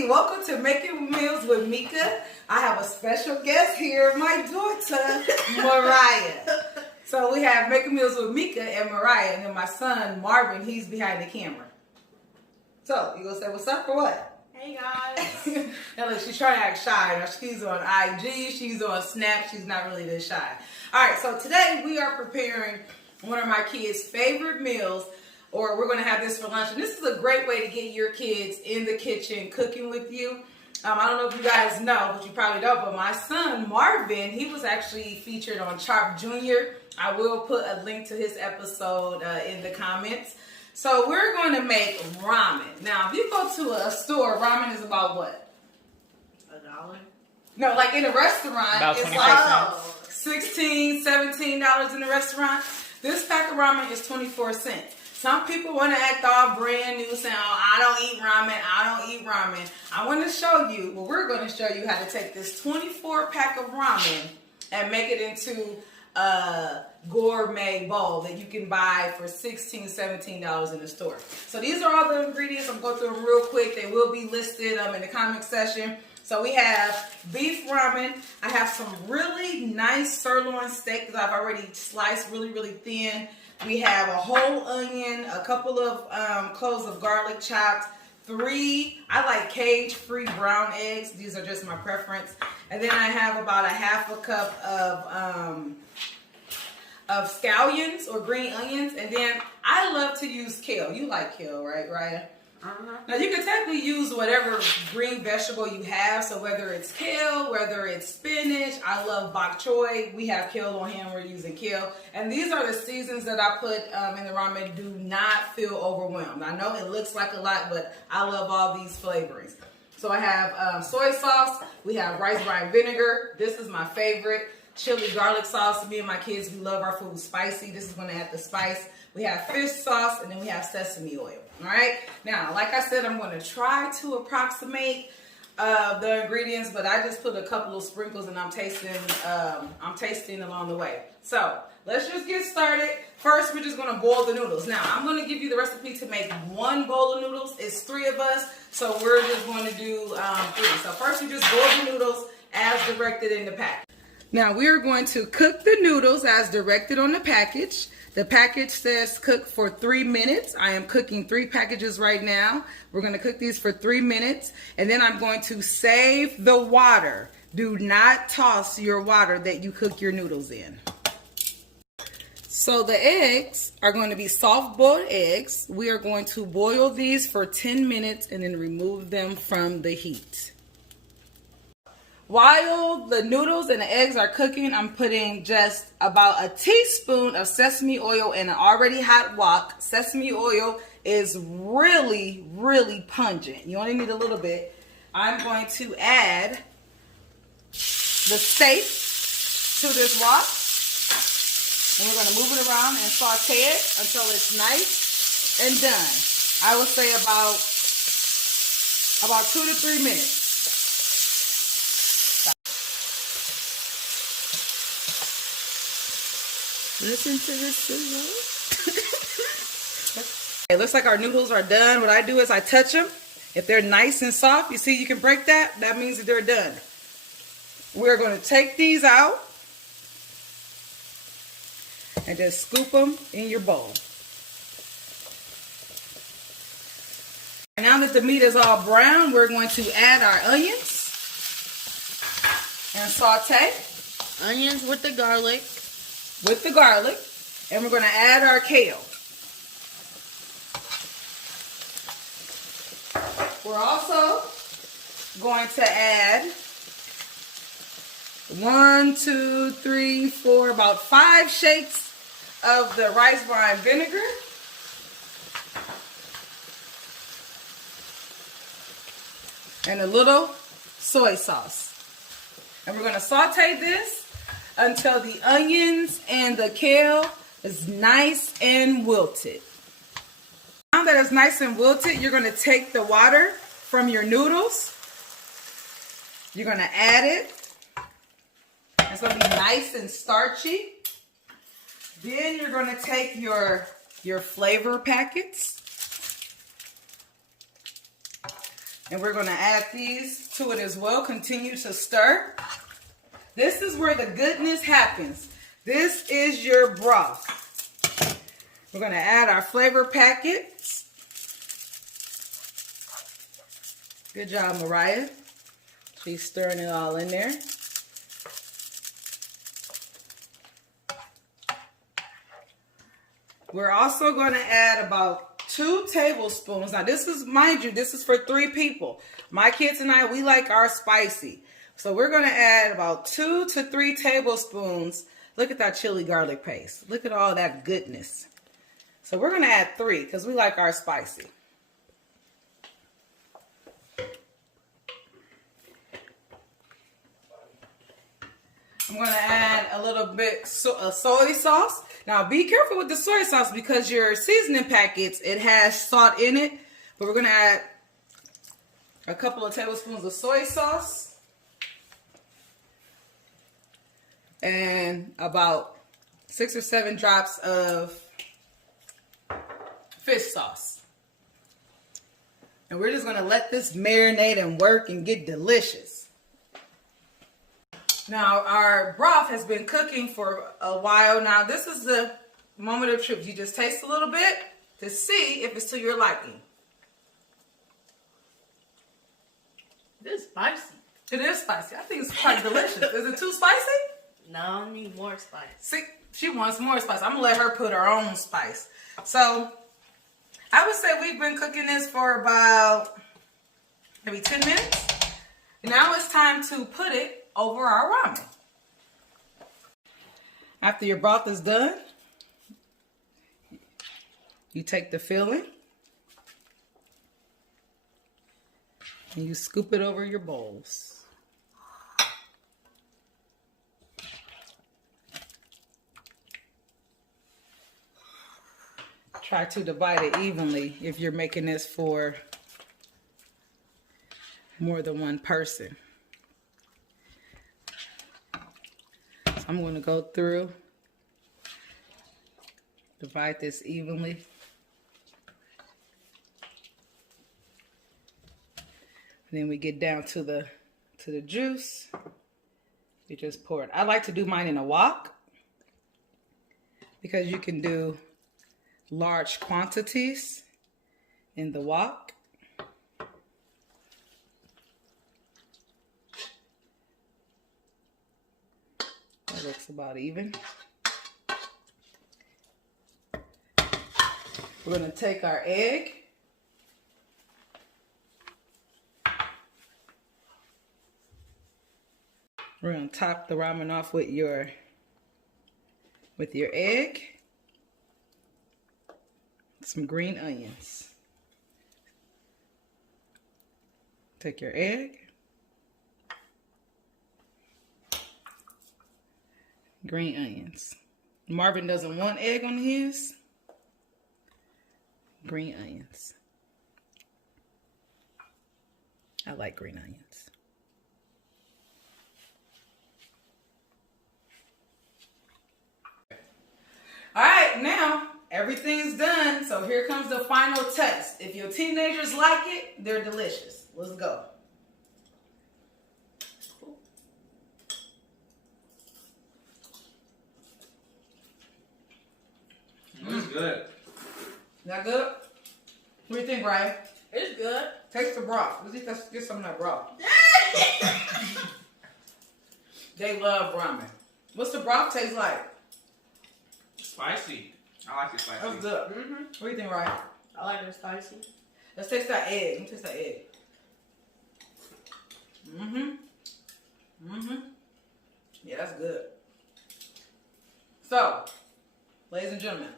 Sautee. Welcome to Making Meals with Mika. I have a special guest here, my daughter, Mariah. So we have Making Meals with Mika and Mariah, and then my son, Marvin, he's behind the camera. So, you gonna say what's up or what? Hey guys. Now look, she's trying to act shy. Now, she's on IG, she's on Snap, she's not really this shy. Alright, so today we are preparing one of my kids' favorite meals, or we're going to have this for lunch. And this is a great way to get your kids in the kitchen cooking with you. I don't know if you guys know, but you probably don't, but my son, Marvin, he was actually featured on Chopped Jr. I will put a link to his episode in the comments. So we're going to make ramen. Now, if you go to a store, ramen is about what? $1? No, like in a restaurant, about it's 25 like $16, $17 in the restaurant. This pack of ramen is 24 cents. Some people want to act all brand new, saying, oh, I don't eat ramen, I don't eat ramen. I want to show you, well, we're going to show you how to take this 24 pack of ramen and make it into a gourmet bowl that you can buy for $16, $17 in the store. So these are all the ingredients. I'm going to go through them real quick. They will be listed in the comment section. So we have beef ramen. I have some really nice sirloin steak that I've already sliced really, really thin. We have a whole onion, a couple of cloves of garlic chopped, 3, I like cage-free brown eggs. These are just my preference. And then I have about a half a cup of scallions or green onions. And then I love to use kale. You like kale, right, Raya? Now you can technically use whatever green vegetable you have. So whether it's kale, whether it's spinach, I love bok choy. We have kale on hand, we're using kale. And these are the seasons that I put in the ramen. Do not feel overwhelmed. I know it looks like a lot, but I love all these flavorings. So I have soy sauce, we have rice brine vinegar. This is my favorite. Chili garlic sauce. Me and my kids, we love our food spicy. This is going to add the spice. We have fish sauce, and then we have sesame oil. All right. Now, like I said, I'm going to try to approximate the ingredients, but I just put a couple of sprinkles, and I'm tasting along the way. So let's just get started. First, we're just going to boil the noodles. Now, I'm going to give you the recipe to make 1 bowl of noodles. It's 3 of us, so we're just going to do 3. So first, we just boil the noodles as directed in the pack. Now we are going to cook the noodles as directed on the package. The package says cook for 3 minutes. I am cooking 3 packages right now. We're going to cook these for 3 minutes, and then I'm going to save the water. Do not toss your water that you cook your noodles in. So the eggs are going to be soft boiled eggs. We are going to boil these for 10 minutes and then remove them from the heat. While the noodles and the eggs are cooking, I'm putting just about a teaspoon of sesame oil in an already hot wok. Sesame oil is really, really pungent. You only need a little bit. I'm going to add the steak to this wok. And we're going to move it around and saute it until it's nice and done. I would say about 2 to 3 minutes. Listen to this sizzle. It looks like our noodles are done. What I do is I touch them. If they're nice and soft, you see you can break that. That means that they're done. We're going to take these out and just scoop them in your bowl. Now that the meat is all brown, we're going to add our onions and saute. Onions with the garlic. And we're going to add our kale. We're also going to add 1, 2, 3, 4, about 5 shakes of the rice brine vinegar. And a little soy sauce. And we're going to saute this until the onions and the kale is nice and wilted. Now that it's nice and wilted, you're going to take the water from your noodles. You're going to add it. It's going to be nice and starchy. Then you're going to take your flavor packets. And we're gonna add these to it as well. Continue to stir. This is where the goodness happens. This is your broth. We're gonna add our flavor packets. Good job, Mariah. She's stirring it all in there. We're also going to add about 2 tablespoons. Now this is, mind you, this is for 3 people. My kids and I, we like our spicy. So we're going to add about 2 to 3 tablespoons. Look at that chili garlic paste. Look at all that goodness. So we're going to add 3 because we like our spicy. I'm going to add a little bit of soy sauce. Now be careful with the soy sauce because your seasoning packets, it has salt in it. But we're going to add a couple of tablespoons of soy sauce. And about 6 or 7 drops of fish sauce. And we're just going to let this marinate and work and get delicious. Now, our broth has been cooking for a while now. This is the moment of truth. You just taste a little bit to see if it's to your liking. It is spicy. It is spicy. I think it's quite delicious. Is it too spicy? No, I need more spice. See, she wants more spice. I'm going to let her put her own spice. So, I would say we've been cooking this for about maybe 10 minutes. Now it's time to put it over our ramen. After your broth is done, you take the filling and you scoop it over your bowls. Try to divide it evenly if you're making this for more than one person. I'm going to go through, divide this evenly. And then we get down to the juice. You just pour it. I like to do mine in a wok because you can do large quantities in the wok. That looks about even. We're going to take our egg. We're going to top the ramen off with your egg. Some green onions. Take your egg. Green onions. Marvin doesn't want egg on his. Green onions. I like green onions. All right, now everything's done. So here comes the final test. If your teenagers like it, they're delicious. Let's go. It's good. Is that good? What do you think, Ryan? It's good. Taste the broth. Let's get some of that broth. They love ramen. What's the broth taste like? Spicy. I like it spicy. That's good. Mm-hmm. What do you think, Ryan? I like it spicy. Let's taste that egg. Let me taste that egg. Yeah, that's good. So, ladies and gentlemen,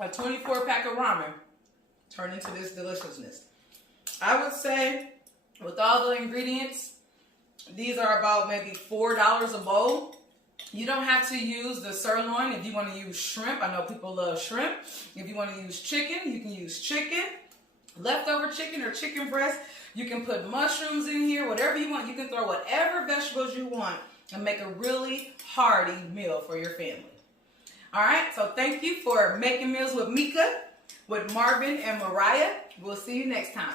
a 24-pack of ramen turned into this deliciousness. I would say, with all the ingredients, these are about maybe $4 a bowl. You don't have to use the sirloin if you want to use shrimp. I know people love shrimp. If you want to use chicken, you can use chicken. Leftover chicken or chicken breast. You can put mushrooms in here, whatever you want. You can throw whatever vegetables you want and make a really hearty meal for your family. All right, so thank you for making meals with Mika. with Marvin and Mariah. We'll see you next time.